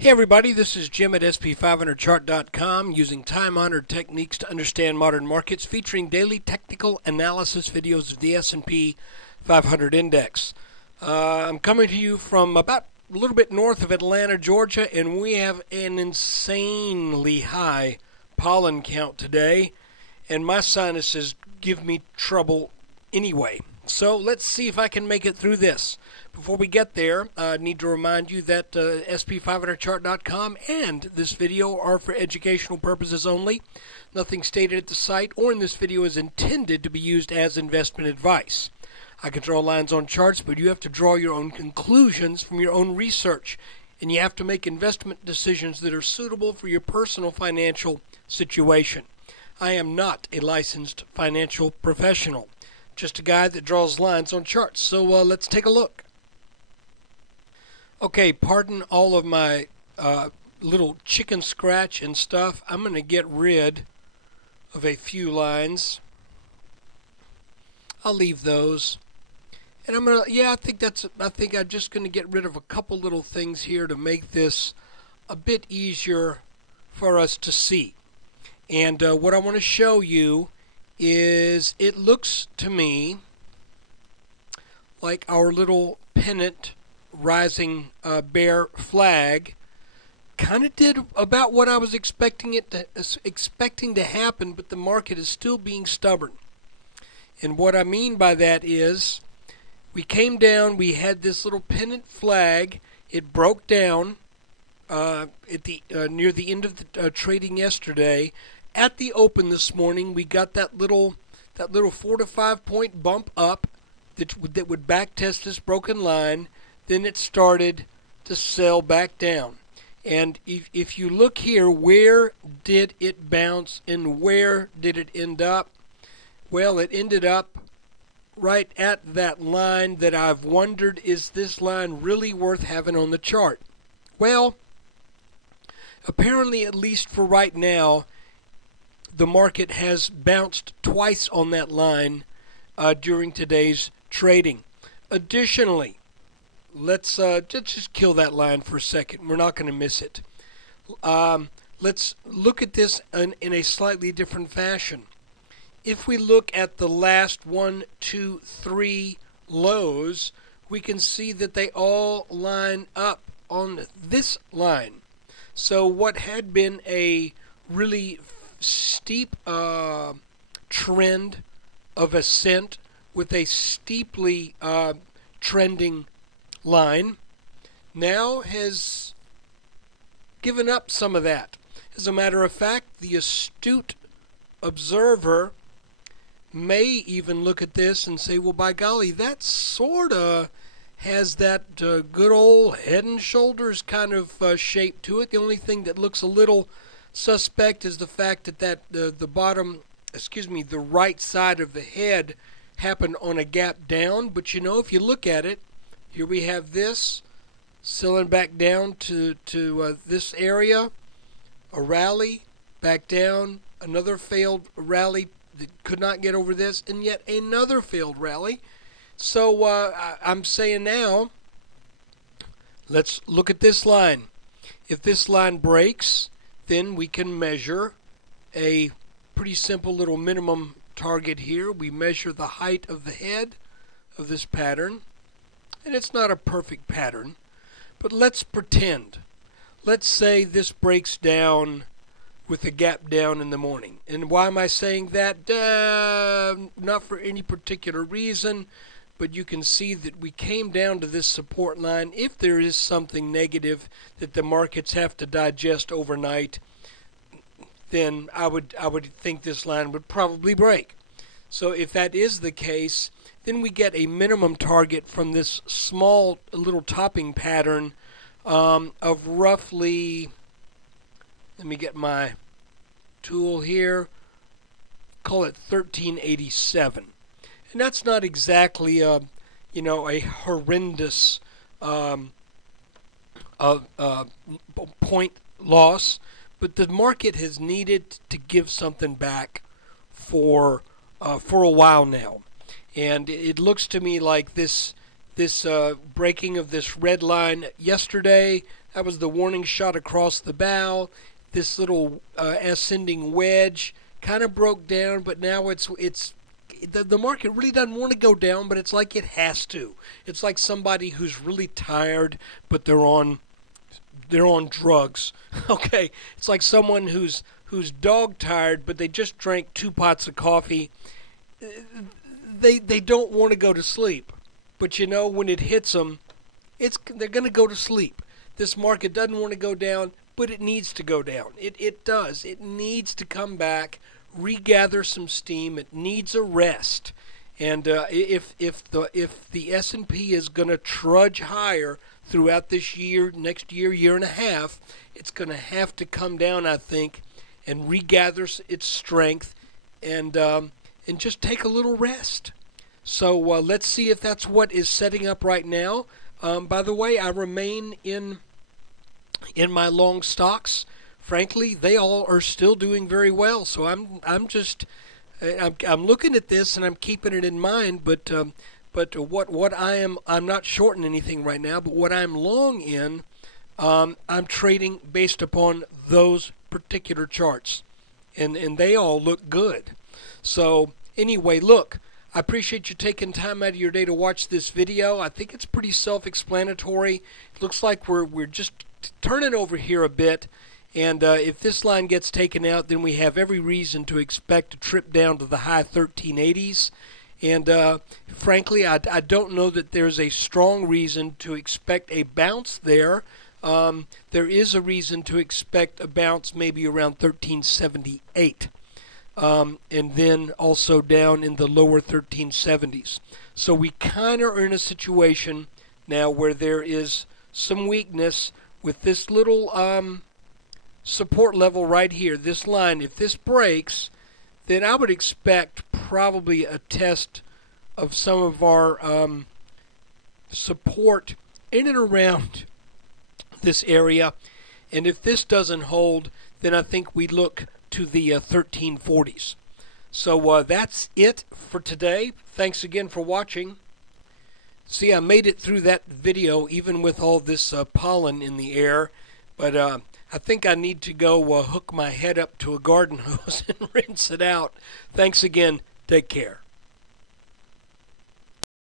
Hey everybody, this is Jim at SP500chart.com using time-honored techniques to understand modern markets, featuring daily technical analysis videos of the S&P 500 index. I'm coming to you from about a little bit north of Atlanta, Georgia, and we have an insanely high pollen count today, and my sinuses give me trouble anyway. So let's see if I can make it through this. Before we get there, I need to remind you that SP500chart.com and this video are for educational purposes only. Nothing stated at the site or in this video is intended to be used as investment advice. I can draw lines on charts, but you have to draw your own conclusions from your own research, and you have to make investment decisions that are suitable for your personal financial situation. I am not a licensed financial professional, just a guy that draws lines on charts. So let's take a look. Okay, pardon all of my little chicken scratch and stuff. I'm going to get rid of a few lines. I'll leave those. And I'm going to, I think I'm just going to get rid of a couple little things here to make this a bit easier for us to see. And what I want to show you is it looks to me like our little pennant rising bear flag kind of did about what I was expecting to happen, but the market is still being stubborn. And what I mean by that is we came down, we had this little pennant flag, it broke down at the near the end of the trading yesterday. At the open this morning, we got that little 4 to 5 point bump up that would back test this broken line. Then it started to sell back down. And if you look here, where did it bounce and where did it end up? Well, it ended up right at that line that I've wondered, is this line really worth having on the chart? Well, apparently, at least for right now, the market has bounced twice on that line during today's trading. Additionally, let's just kill that line for a second. We're not going to miss it. Let's look at this in a slightly different fashion. If we look at the last 1, 2, 3 lows, we can see that they all line up on this line. So what had been a really steep trend of ascent with a steeply trending line now has given up some of that. As a matter of fact, the astute observer may even look at this and say, well, by golly, that sort of has that good old head and shoulders kind of shape to it. The only thing that looks a little suspect is the fact that the right side of the head happened on a gap down. But you know, if you look at it, here we have this selling back down to this area, a rally, back down, another failed rally that could not get over this, and yet another failed rally. So I'm saying now, let's look at this line. If this line breaks, then we can measure a pretty simple little minimum target here. We measure the height of the head of this pattern. And it's not a perfect pattern, but let's pretend. Let's say this breaks down with a gap down in the morning. And why am I saying that? Not for any particular reason, but you can see that we came down to this support line. If there is something negative that the markets have to digest overnight, then I would think this line would probably break. So if that is the case, then we get a minimum target from this small little topping pattern of roughly, let me get my tool here, call it 1387. And that's not exactly a horrendous point loss, but the market has needed to give something back for a while now. And it looks to me like this breaking of this red line yesterday, That was the warning shot across the bow. This little ascending wedge kind of broke down, but now it's the market really doesn't want to go down, but it's like it has to. It's like somebody who's really tired, but they're on drugs. Okay, it's like someone who's dog tired, but they just drank 2 pots of coffee. They don't want to go to sleep, but you know when it hits them, they're going to go to sleep. This market doesn't want to go down, but it needs to go down. It does. It needs to come back, regather some steam. It needs a rest. And if the S&P is going to trudge higher throughout this year, next year, year and a half, it's going to have to come down, I think, and regather its strength and just take a little rest. So let's see if that's what is setting up right now. By the way, I remain in my long stocks. Frankly, they all are still doing very well. So I'm looking at this and I'm keeping it in mind. But what I'm not shorting anything right now. But what I'm long in, I'm trading based upon those particular charts, and they all look good. So anyway, look, I appreciate you taking time out of your day to watch this video. I think it's pretty self-explanatory. It looks like we're just turning over here a bit. And if this line gets taken out, then we have every reason to expect a trip down to the high 1380s. And frankly, I don't know that there's a strong reason to expect a bounce there. There is a reason to expect a bounce maybe around 1378. And then also down in the lower 1370s. So we kind of are in a situation now where there is some weakness with this little support level right here, this line. If this breaks, then I would expect probably a test of some of our support in and around this area. And if this doesn't hold, then I think we look to the 1340s. So that's it for today. Thanks again for watching. See, I made it through that video even with all this pollen in the air, but I think I need to go hook my head up to a garden hose and rinse it out. Thanks again. Take care.